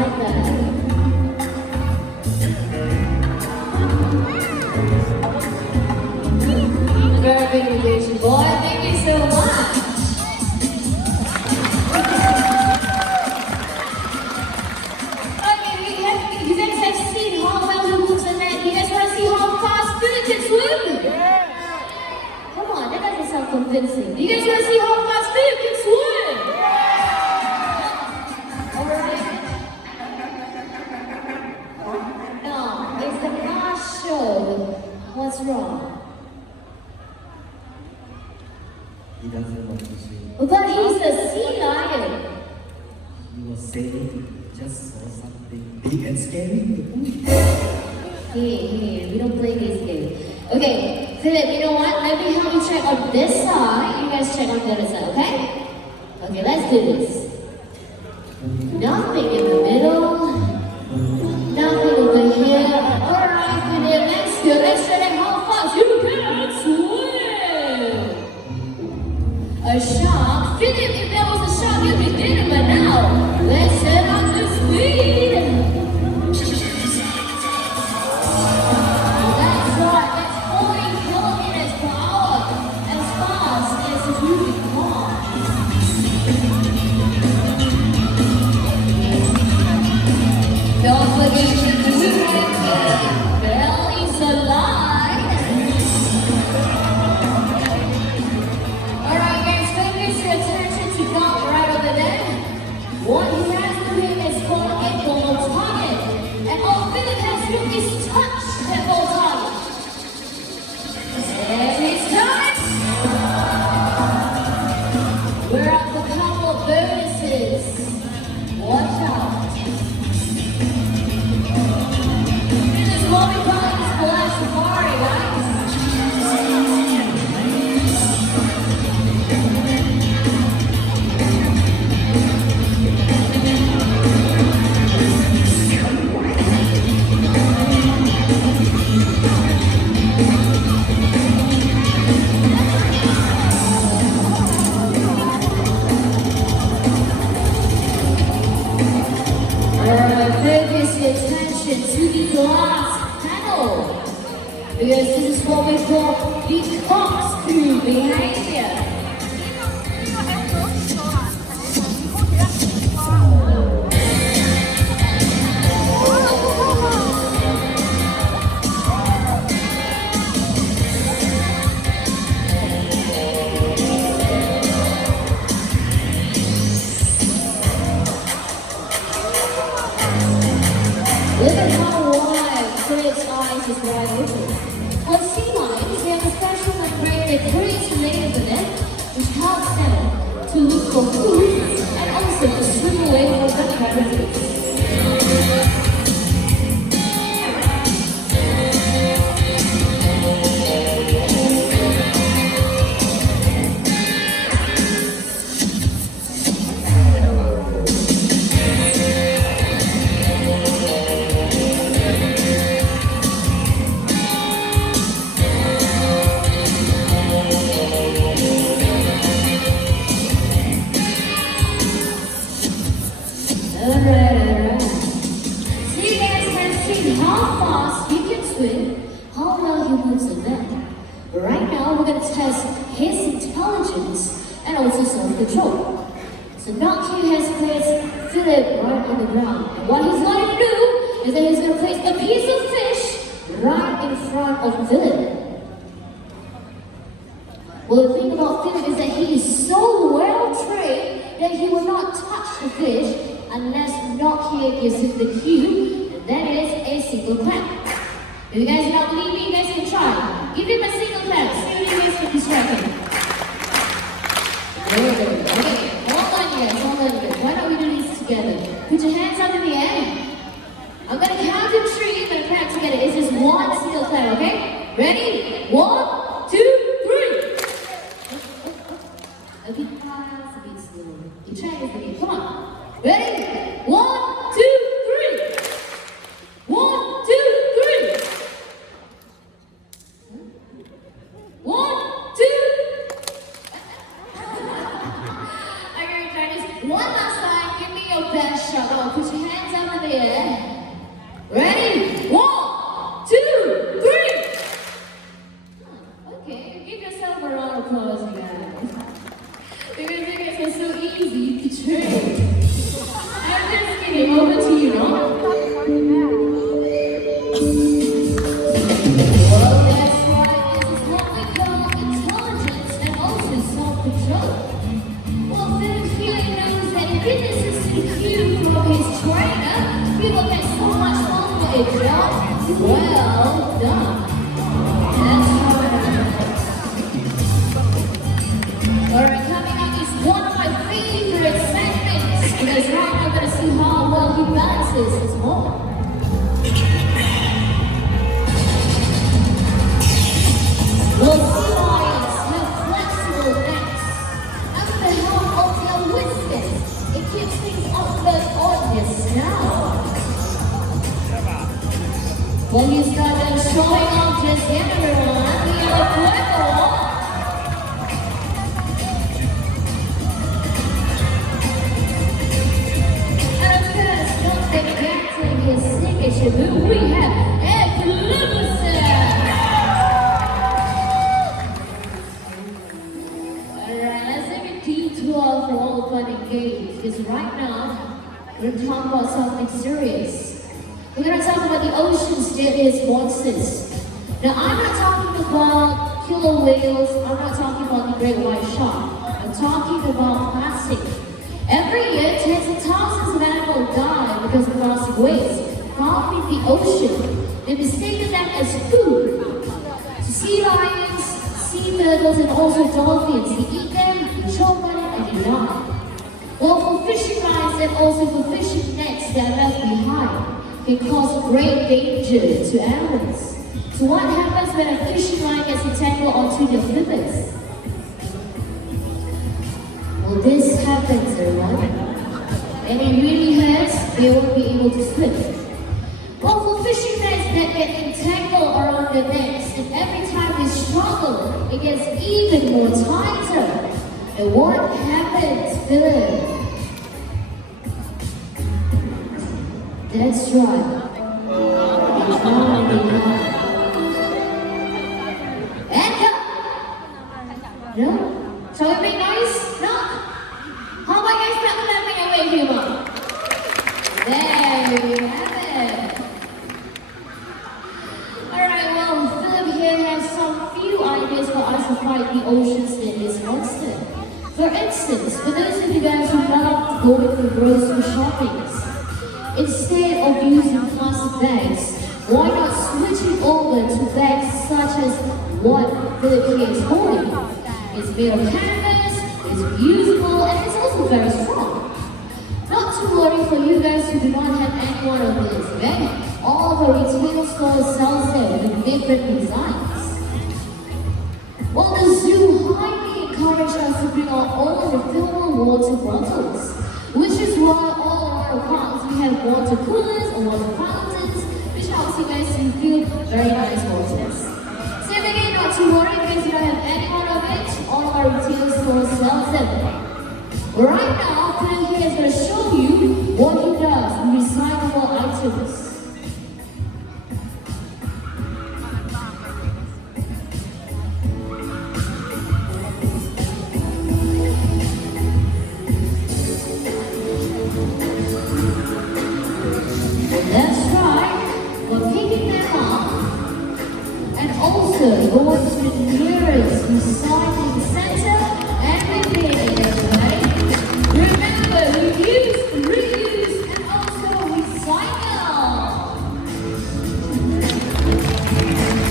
like that. Very big relation, boy. Thank you so much. Okay, you guys have seen how well he moves and then you guys want to see how fast Philip can swim? Come on, that doesn't sound convincing. Do you guys want to see how fast Philip can swim? Alright. No, it's the last show. What's wrong? He doesn't want to swim. But he's the sea lion. He was saying he just saw something big and scary. Hey, we don't play this game. Okay, Philip, you know what? Let me help you check on this side. You guys check on the other side, okay? Okay, let's do this. Nothing in the middle. Nothing over here. Alright, Philip, let's go. Let's check out how fast you can swim. A shark? Philip, if there was a shark, you'd be dead by now. Let's set up the speed. That's right, that's 40 kilometers per hour. As fast as a unicorn. Don't forget to do it. Bell is alive. Alright guys, focus your attention to God right over there. What he has to do is called a ball target. And all Philip has to do is touch that ball target. And it's time! We're up for a couple of bonuses. Watch out. This is what we call a splash safari, guys. Focus your attention to the glass panel. Because this is what we call the corkscrew behavior. Look at how wide Philip's eyes is wide open. On sea lions, they have a special membrane that creates a layer for them, which helps them to look for food and also to swim away from the predators. Alright. So you guys have seen how fast he can swim, how well he moves in them. Right now, we're going to test his intelligence and also self-control. So Nokia has placed Philip right on the ground. And what he's going to do is that he's going to place a piece of fish right in front of Philip. Well, the thing about Philip is that he is so well trained that he will not touch the fish unless Nokia gives him the cue, and that is a single clap. If you guys do not believe me, you guys can try. Give him a single clap. See what you guys can distract him. Very good. Okay, hold on you guys, hold on you guys. Why don't we do this together? Put your hands up in the air. I'm going to count to 3, you're going to clap together. It's just one single clap, okay? Ready? 1, 2, 3. A bit fast, a bit slow. You try this again. Come on. Ready? 1, 2, 3. 1, 2, 3. 1, 2. Okay, try this one last time. Give me your best shot. Come on, put your hands up in Good job. Well done. That's right. Alright, coming up is one of my favorite segments because right now we're going to see how well he balances his ball. Well, sea lions have flexible necks. And with the help of their wisdom, it keeps things up the ordinary now. Well, you started showing off just yet, everyone. We have a fuego. And of course, not neglecting his signature move, we have Ed Lucas. Alright, let's take a detour for all fun and games. Because right now, we're going to talk about something serious. We're going to talk about the ocean's deadliest monsters. Now, I'm not talking about killer whales, I'm not talking about the great white shark. I'm talking about plastic. Every year, tens of thousands of animals die because of plastic waste harming the ocean. They mistake them as food. So sea lions, sea turtles, and also dolphins, they eat them, they choke on it, and they die. Well, for fishing lines and also for fishing nets that are left behind, can cause great danger to animals. So what happens when a fishing line gets entangled onto their flippers? Well, this happens, everyone. And it really hurts, they won't be able to swim. Well, for fishing nets that get entangled around their necks, and every time they struggle, it gets even more tighter. And what happens, Philip? That's right. It's not enough. And go! No? Shall we make noise? No? How about you guys not clapping away, humor? There you have it. Alright, well, Philip here has some few ideas for us to fight the ocean's deadliest monster. For instance, for those of you guys who love going for grocery shoppings, instead of using plastic bags, why not switch it over to bags such as what Philip here is holding? It's made of canvas, it's reusable, and it's also very strong. Not to worry for you guys who do not have any one of these, okay? All of our retail stores sell them with different designs. Well, the zoo highly encouraged us to bring our own refillable water bottles, which is why all of our parks we have water coolers or water fountains, which helps you guys to feel very nice waters. So again, not to worry, because you don't have any one of it, all of our retail stores sell them. Right now, Philip here is going to show you what he does with recyclable items. That's right, we're picking them up and also going to the nearest recycling center